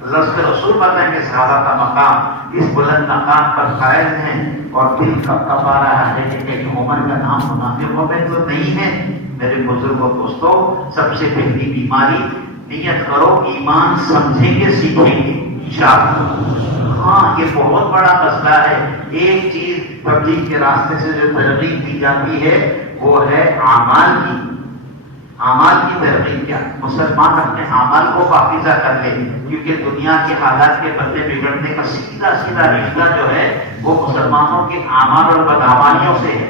اللہ اس کے رسول بتائیں کہ صحابہ کا مقام اس بلند مقام پر فائز ہیں اور دل کپا رہا ہے کہ عمر کا نام منافقوں میں تو نہیں ہے۔ میرے بزرگوں دوستوں، سب سے پہلی بیماری نیت کرو ایمان سمجھیں گے سیکھیں گے انشاءاللہ۔ ہاں، یہ بہت بڑا مسئلہ ہے۔ ایک چیز تبلیغ کے راستے سے جو ترغیب دی جاتی ہے وہ ہے اعمال کی ترغیب۔ کیا مسلمان اپنے اعمال کو پاکیزہ کر لے، کیونکہ دنیا کے حالات کے بدلے بگڑنے کا سیدھا رشتہ جو ہے وہ مسلمانوں کے اعمال اور بدعمالیوں سے ہے۔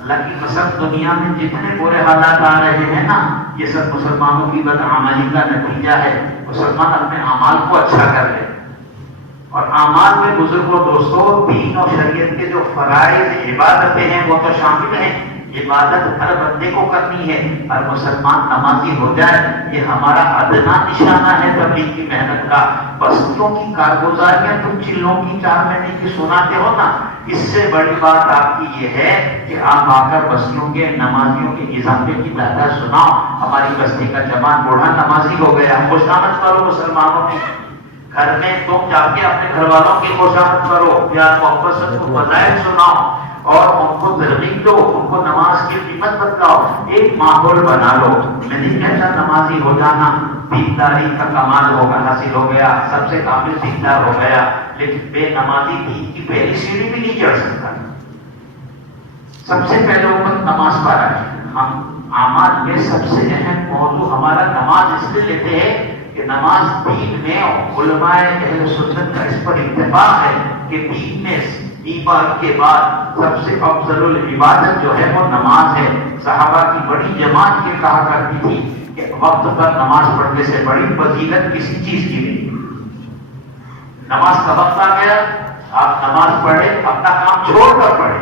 اللہ کی قسم، دنیا میں جتنے برے حالات آ رہے ہیں نا، یہ سب مسلمانوں کی بدعمالی کا نتیجہ ہے۔ مسلمان اپنے اعمال کو اچھا کر لے، اور اعمال میں بزرگوں دوستوں دین اور شریعت کے جو فرائض عبادتیں ہیں وہ تو شامل ہیں۔ عبادت ہر بندے کو کرنی ہے، ہر مسلمان نمازی ہو جائے یہ ہمارا ادنا نشانہ ہے تبلیغ کی محنت کا۔ بستیوں کی کارگزاریاں تم چلوں کی 4 مہینے کی سناتے ہو نا، اس سے بڑی بات آپ کی یہ ہے کہ آپ آ کر بستیوں کے نمازیوں کے اضافے کی تعداد سناؤ۔ ہماری بستی کا جوان بوڑھا نمازی ہو گیا، خوشامد کرو مسلمانوں کی۔ گھر میں تم جا کے اپنے گھر والوں کی خوشامد کرو، پیار محبت سے ان کو فضائل سناؤ اور ان کو ترغیب دو، ان کو نماز کی قیمت بتلاؤ، ایک ماحول بنا لو۔ میں نہیں کہتا نمازی ہو جانا دینداری کا کمال ہوگا، حاصل ہو گیا، سب سے کامل دیندار ہو گیا، لیکن بے نمازی دین کی پہلی سیڑھی بھی نہیں چڑھ سکتا۔ سب سے پہلے امت نماز پڑھا ہے۔ ہم اعمال میں سب سے اہم موضوع ہمارا نماز اس لیے لیتے ہیں کہ نماز دین میں علماء اہل سنت کا اس پر اتفاق ہے کہ دین میں ایمان کے بعد سب سے افضل العبادت جو ہے وہ نماز ہے۔ صحابہ کی بڑی جماعت یہ کہا کرتی تھی کہ وقت پر نماز پڑھنے سے بڑی فضیلت کسی چیز کی نہیں۔ نماز کا وقت آ گیا، آپ نماز پڑھے، اپنا کام چھوڑ کر پڑھے۔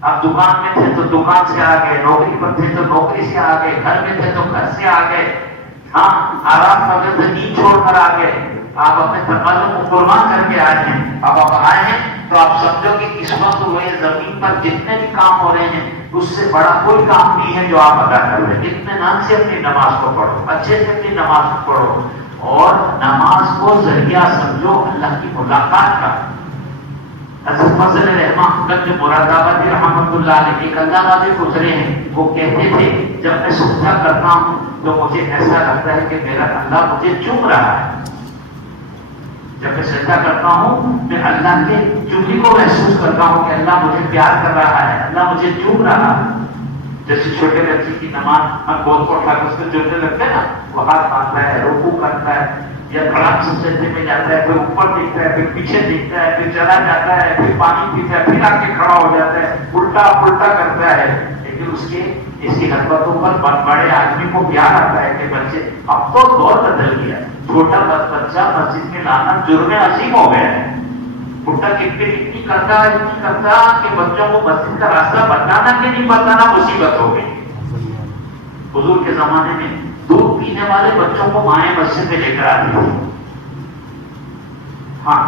آپ دکان میں تھے تو دکان سے آ گئے، نوکری پر تھے تو نوکری سے آ گئے، گھر میں تھے تو گھر سے آ گئے، ہاں آرام کر کے نیند چھوڑ کر آ گئے، آپ اپنے تقاضوں کو قربان کر کے آئے ہیں۔ اب آپ آئے ہیں تو آپ سمجھو کہ اس وقت ہوئے زمین پر جتنے بھی کام ہو رہے ہیں اس سے بڑا کوئی کام نہیں ہے جو آپ ادا کر رہے ہیں۔ اطمینان سے اپنی نماز کو پڑھو، اچھے سے اپنی نماز کو پڑھو، اور نماز کو ذریعہ سمجھو اللہ کی ملاقات کا۔ حضرت فضل رحمٰن گنج مراد آبادی رحمۃ اللہ علیہ ایک اللہ والے گزرے ہیں، وہ کہتے تھے جب میں سجدہ کرتا ہوں تو مجھے ایسا لگتا ہے کہ میرا اللہ مجھے چوم رہا ہے۔ جب میں سجدہ کرتا ہوں میں اللہ کے چومی کو محسوس کرتا ہوں کہ اللہ مجھے پیار کر رہا ہے، اللہ مجھے چوم رہا ہے۔ جیسے چھوٹے بچے کی نماز ہم گود کو اٹھا کر اس کو چومنے لگتے ہیں نا، وہ ہاتھ مانتا ہے، رکوع کرتا ہے، یا کھڑا سجدے میں جاتا ہے، پھر اوپر دیکھتا ہے، پھر پیچھے دیکھتا ہے، پھر چلا جاتا ہے، پھر پانی پیتا ہے، پھر آ کے کھڑا ہو جاتا ہے، الٹا پلٹا کرتا ہے۔ لیکن اس کی حرکتوں پر بڑے آدمی کو پیار آتا ہے کہ بچے اب تو دور بدل گیا، چھوٹا بچہ مسجد میں لانا جرم عظیم ہو گیا ہے۔ بڈھا اتنی کرتا کہ بچوں کو مسجد کا راستہ بتانا کہ نہیں بتانا مصیبت ہو گئی۔ حضور کے زمانے میں دودھ پینے والے بچوں کو مائیں مسجد میں لے کر آتی تھی، ہاں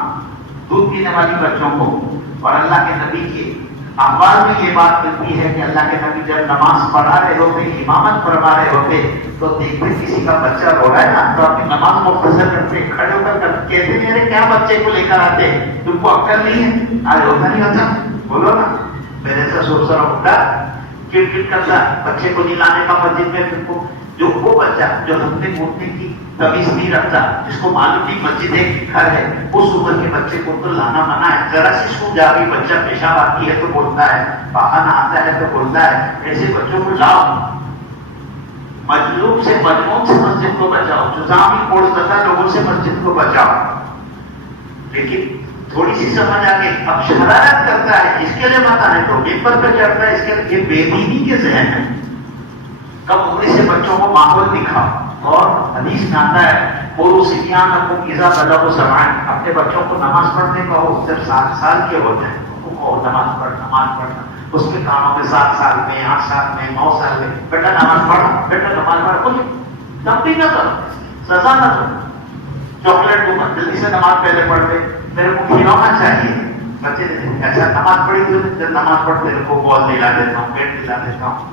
دودھ پینے والی بچوں کو۔ اور اللہ کے نبی کے احوال میں یہ بات ملتی ہے کہ اللہ کے نبی جب نماز پڑھا رہے ہوتے، امامت فرما رہے ہوتے تو دیکھتے کسی کا بچہ رو رہا ہے نا تو اپنی نماز مختصر کرتے، کھڑے ہو کر کہتے میرے کیا بچے کو لے کر آتے، تم کو عقل نہیں ہے؟ آج ہوتا نہیں ہوتا، بولو نا۔ میرے سے سو سر اٹھا کٹ کٹ کرتا بچے کو نہیں لانے کا مسجد میں، تم کو جو وہ بچہ جو ہنسنے کودنے کی تمیز نہیں رکھتا، جس کو معلوم نہیں مسجد ایک گھر ہے، اس عمر کے بچے کو تو لانا منع ہے۔ ذرا سی اسکول جا رہی بچہ پیشاب آتی ہے تو بولتا ہے، پاخانہ آتا ہے تو بولتا ہے، ایسے بچوں کو لاؤ، مجلوب سے مجموع سے مسجد کو بچاؤ، جزام ہی کوڑ سکتا لوگوں سے مسجد کو بچاؤ۔ لیکن تھوڑی سی سمجھ آ گئی، اب شرارت کرتا ہے، اس کے لیے مت آنے تو ممبر پہ چڑھتا ہے، اس کے لیے یہ بے دینی کے ذہن ہے۔ کم عمری سے بچوں کو ماحول دکھاؤ، اور حدیث میں آتا ہے پورو سفیان کو اذا بلغوا سبعا، اپنے بچوں کو نماز پڑھنے کہو جب 7 سال کے ہو جائیں، ان کو نماز پڑھنا، اس کے کانوں میں 7 سال میں، 8 سال میں، 9 سال میں، بیٹا نماز پڑھو، بیٹا نماز پڑھو، کچھ تنبیہ نہ کرو، سزا نہ دو، چاکلیٹ دو، جلدی سے نماز پہلے پڑھ لے، میرے کو کھلانا چاہیے۔ بچے ایسا نماز پڑھی تو جب نماز پڑھ میرے کو بال دلا دیتا ہوں، بیٹ دلا دیتا ہوں،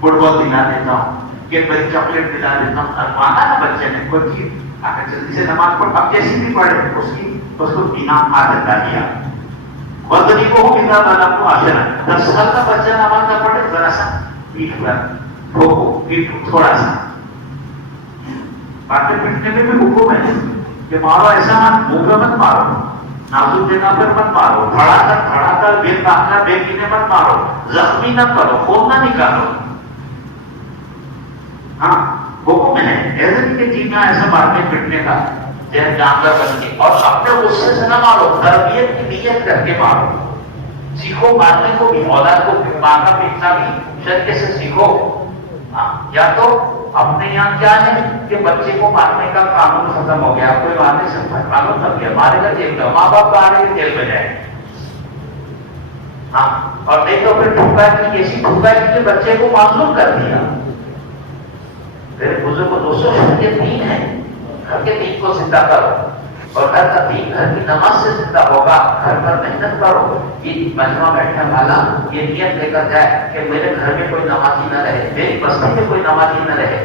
فٹ بال دلا دیتا ہوں، کہ بھائی چاکلیٹ دلا دیتا ہوں، مانا نا بچے نے کوئی آگے جلدی سے نماز پڑھ، اب جیسی بھی پڑھے اس کو پینا عادت ڈالیا. بدنی کو بنا بنا کو آشرا 10 سال کا بچہ نماز نہ پڑھے ذرا سا پیٹ پر ٹھوکو، پیٹ تھوڑا سا. باتیں پیٹنے میں بھی حکم ہے کہ مارو ایسا مت، منہ پہ مت مارو، نازک جگہ پر مت مارو، کھڑا کر بے تاخنا بے پینے مت مارو، زخمی نہ کرو، خون نہ نکالو. ہاں حکم ہے، ایسا نہیں کہ جینا ایسا مارنے پیٹنے کا جانور بن کے، اور اپنے غصے سے نہ مارو، تربیت کی نیت کر کے مارو. سیکھو مارنے کو بھی، اولاد کو ماں کا پیٹنا بھی شریعت سے سیکھو. یا تو اپنے یہاں کیا ہے کہ بچے کو مارنے کا قانون ختم ہو گیا، کوئی مار نہیں سکتا، قانون ختم گیا، مارے گا جیل کا، ماں باپ مارے گا جیل میں جائے. ہاں اور نہیں تو پھر ٹھوکا کی ایسی ٹھوکا کی کہ بچے کو معذور کر دیا. میرے بزرگ دوستوں شریعت دین ہے، گھر کے دین کو زندہ کرو، اور گھر کا دین گھر کی نماز سے زندہ ہوگا. گھر پر محنت کرو. یہ مجمع بیٹھنے والا یہ نیت لے کر جائے کہ میرے گھر میں کوئی نمازی نہ رہے، میری بستی میں کوئی نمازی نہ رہے.